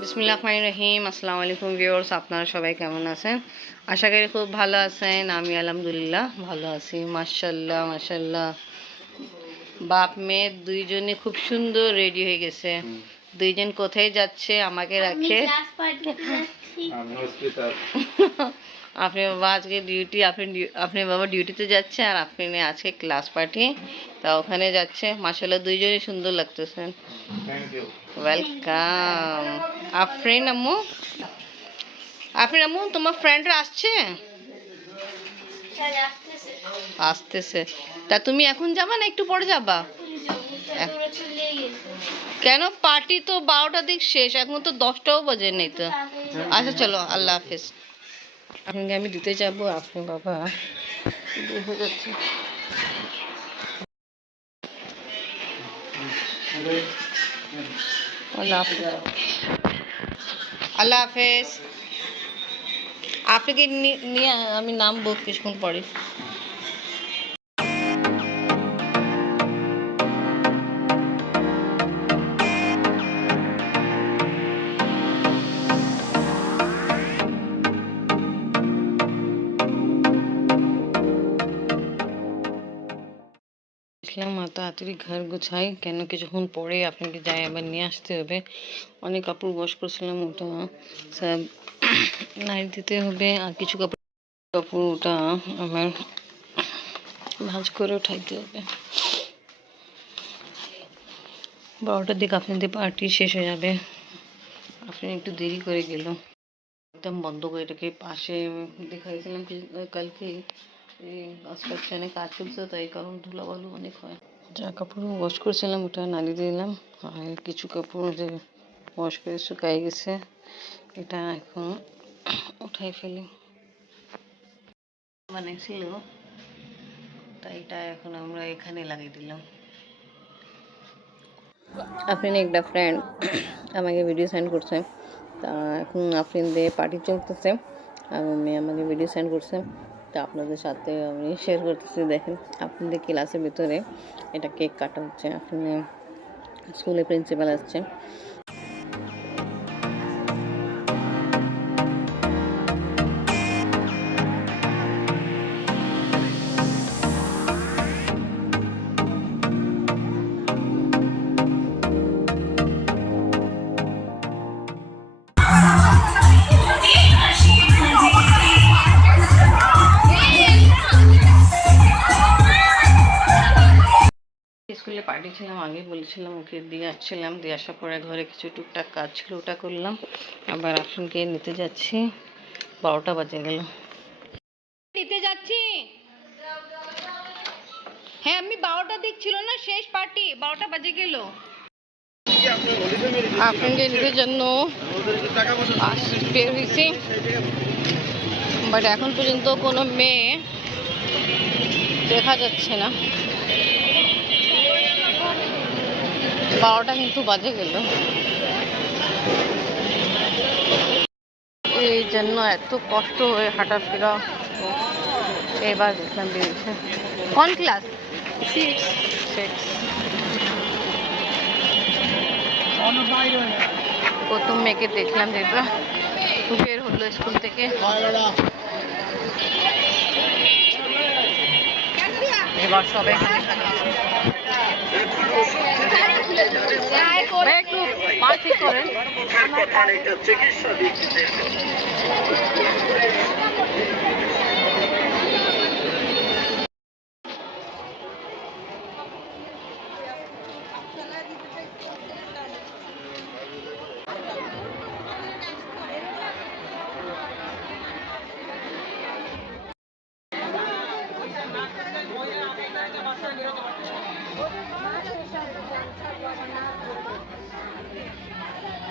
বিসমিল্লাহির রহিম। আসসালামু আলাইকুম ভিউয়ার্স, আপনারা সবাই কেমন আছেন? আশা করি খুব ভালো আছেন। আমি আলহামদুলিল্লাহ ভালো আছি। মাশাআল্লাহ মাশাআল্লাহ, বাপ মেয়ে দুইজনই খুব সুন্দর রেডি হয়ে গেছে। দুইজন কোথায় যাচ্ছে আমাকে রাখে? আপনি বাবা আজকে ডিউটি, আপনি বাবা ডিউটিতে যাচ্ছে আর আপনি আজকে ক্লাস পার্টি, তা ওখানে যাচ্ছে। মাশাআল্লাহ দুইজনই সুন্দর লাগতেছেন। Thank you, welcome. আফরিন আম্মু, আফরিন আম্মু, তোমার ফ্রেন্ডরা আসছে? আসতেছে। তা তুমি এখন যাবা না একটু পরে যাবা? কেন? পার্টি তো 12টার দিক শেষ, এখন তো 10টাও বাজে নেই তো। আচ্ছা চলো, আল্লাহ হাফেজ। আপনাকে আমি দিতে যাবো, আপনি বাবা বের হয়ে যাচ্ছে। আল্লাহ হাফেজ, আল্লাহ হাফেজ। আপনাকে নিয়ে আমি নামবো কিছুক্ষণ পরে। দেখলাম তাড়াতাড়ি ঘর গুছাই, কেন কিছুক্ষণ পরে আপনাকে যাই আবার নিয়ে আসতে হবে। অনেক কাপড় ওয়াশ করছিলাম, ওটা সব নাড়ি দিতে হবে। আর কিছু কাপড় ওটা আমার ভাঁজ করে উঠাইতে হবে। 12টার দিকে আপনাদের পার্টি শেষ হয়ে যাবে। আপনি একটু দেরি করে গেল, একদম বন্ধ করে রেখে পাশে দেখাইছিলাম কালকে কনস্ট্রাকশনে কাজ চলছে, তাই কারণ ধুলাবালু অনেক হয়। যা কাপড় ওয়াশ করছিলাম ওটা নাড়ি দিলাম, আর কিছু কাপড় যে ওয়াশ করে শুকাই গেছে এটা এখন উঠাই ফেলি। বানাইছিল তাই এটা এখন আমরা এখানে লাগিয়ে দিলাম। আফরিন একটা ফ্রেন্ড আমাকে ভিডিও সেন্ড করছে, তা এখন আফরিনদের পার্টি চলতেছে আর উনি আমাকে ভিডিও সেন্ড করছে, তা আপনাদের সাথে আমি শেয়ার করতেছি। দেখেন আপনাদের ক্লাসের ভিতরে এটা কেক কাটা হচ্ছে। আফরিনের স্কুলের প্রিন্সিপাল আসছে। স্কুলে পার্টি ছিলাম, আগে বলেছিলাম, ওকে দিয়ে আসছিলাম। দিয়ে আসার পরে ঘরে কিছু টুকটাক কাজ ছিল, ওটা করলাম। আবার আফরিনকে নিতে যাচ্ছি, 12টা বাজে গেল। নিতে যাচ্ছি, হ্যাঁ আমি 12টার দিক ছিল না শেষ পার্টি, 12টা বাজে গেল। আফরিনকে নিতে জন্য বের হয়েছি, বাট এখন পর্যন্ত কোনো মেয়ে দেখা যাচ্ছে না। 12টা কিন্তু বাজে গেল, এই জন্য এত কষ্ট হয়ে হাঁটাফেরা। এবার দেখলাম বেরিয়েছে। কোন ক্লাস? 6। প্রথম মেয়েকে দেখলাম যেটা বের হলো স্কুল থেকে। এবার সবাই একটু পা ঠিক করেন।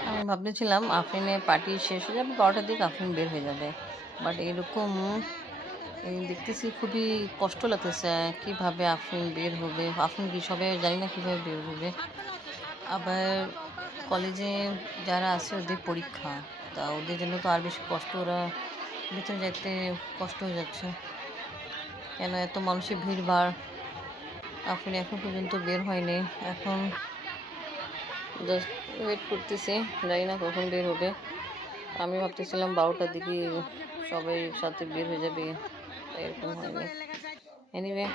আমি ভাবতেছিলাম আফরিনের পার্টি শেষ হয়ে যাবে, 12টার দিকে আফরিন বের হয়ে যাবে, বাট এরকম দেখতেছি খুবই কষ্ট লাগতেছে। কীভাবে আফরিন বের হবে, আফরিন কী সবে জানি না কীভাবে বের হবে। আবার কলেজে যারা আছে ওদের পরীক্ষা, তা ওদের জন্য তো আর বেশি কষ্ট, ওরা ভিতরে যেতে কষ্ট হয়ে যাচ্ছে। কেন এত মানুষের ভিড়ভাড়, আফরিন এখন পর্যন্ত বের হয়নি। এখন জাস্ট ওয়েট করতেছি, জানি না কখন বের হবে। আমি ভাবতেছিলাম 12টার দিকে সবাই একসাথে বের হয়ে যাবে, এরকম হয়নি। এনিওয়ে,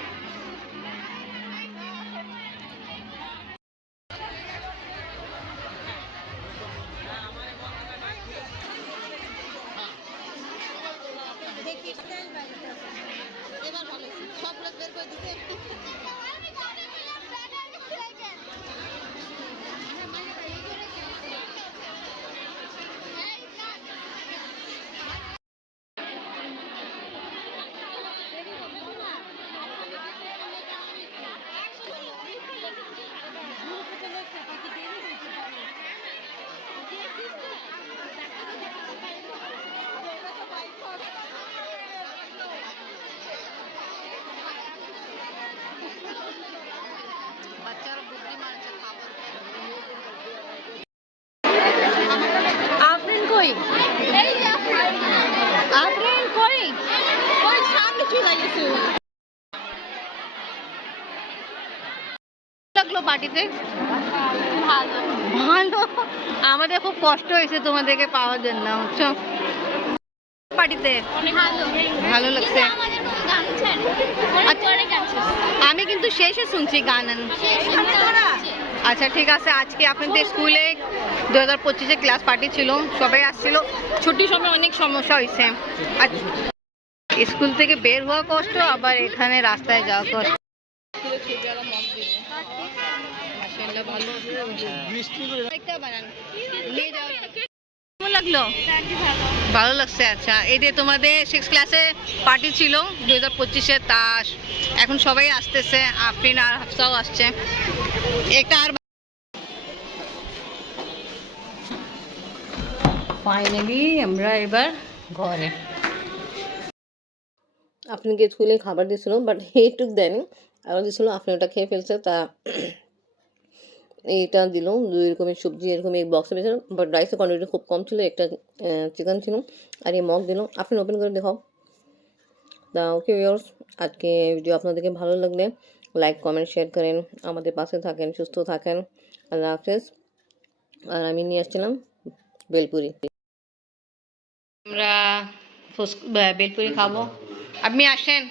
আফরিন কই? আফরিন কই? ওই সামনে চলে গেছে। লাগলো পার্টিতে? ভালো ভালো। আমাদের খুব কষ্ট হয়েছে তোমাদেরকে পাওয়ার জন্য, বুঝছো? পার্টিতে ভালো লাগছে। আমি কিন্তু শেষে শুনছি গান। আচ্ছা ঠিক আছে, আজকে আপনাদের স্কুলে 2025-এ ক্লাস পার্টি ছিল, সবাই আসছিল। ছুটির সময় অনেক সমস্যা হয়েছে, স্কুল থেকে বের হওয়া কষ্ট, আবার এখানে রাস্তায় যাওয়া কষ্ট। লাগলো ভালো লাগছে। আচ্ছা, এই যে তোমাদের 6 ক্লাসে পার্টি ছিল 2025-এ, তা এখন সবাই আসতেছে, আফরিন আর হাফসাও আসছে। একটা আর ফাইনালি আমরা এবার ঘরে। আফরিনকে স্কুলে খাবার দিয়েছিল, বাট এইটুক দেয়নি, আরও দিয়েছিল। আফরিন ওটা খেয়ে ফেলছে। তা এইটা দিল 2 রকমের সবজি, এরকম এই বক্সে পেয়েছিল, বাট রাইসের কোয়ান্টিটি খুব কম ছিল। একটা চিকেন ছিল, আর এই মগ দিল। আফরিন ওপেন করে দেখাও। তা ওকে ভিউয়ার্স, আজকে ভিডিও আপনাদেরকে ভালো লাগলে লাইক কমেন্ট শেয়ার করেন, আমাদের পাশে থাকেন, সুস্থ থাকেন। আল্লাহ হাফেজ। আর আমি নিয়ে আসছিলাম বেলপুরি। আমরা বেলপুরি খাবো, আপনি আসেন।